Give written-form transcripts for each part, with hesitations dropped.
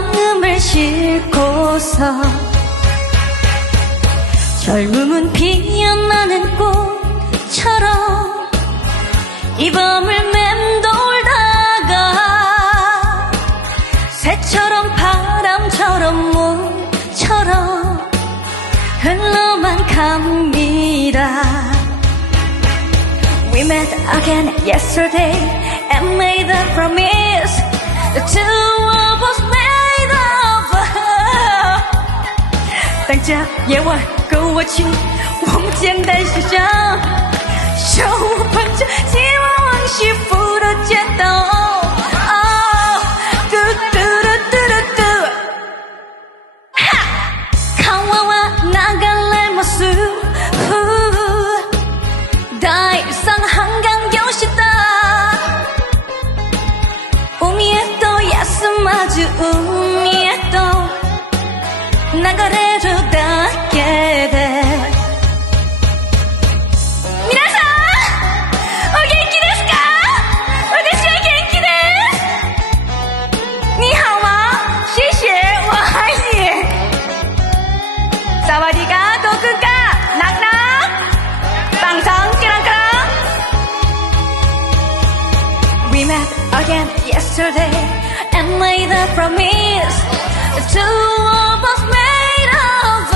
마음을 싣고서 젊음은 피어나는 꽃처럼 이 밤을 맴돌다가 새처럼 바람처럼 물처럼 흘러만 갑니다. We met again yesterday and made a promise. The two of us made of. 当家夜晚跟我去往简单欣赏，手握捧着希望往事浮的街道。嘟嘟嘟嘟嘟嘟，哈！看娃娃나갈래 모습，더 이상 한강교시다海へと休まず海へと流れるだけで皆さんお元気ですか？私は元気です你好吗？谢谢我爱你萨瓦迪卡多库卡낙낙 빵상 끼랑끼랑 We met again yesterday and made a promise. The two of us made of.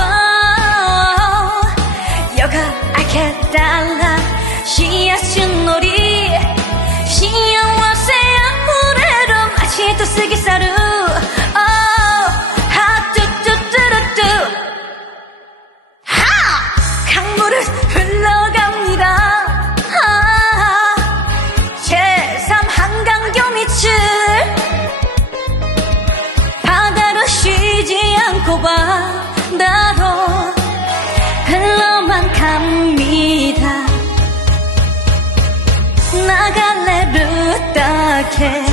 여가 알게 달라 씨앗은 놀이 시야와세야 우레로 마치 또 쓰기사루 하뚜뚜뚜루뚜 하! 강물은 흘러갑니다. 제3한강교 밑을 바다로 쉬지 않고 바다로 흘러만 갑니다. 나갈래 루따케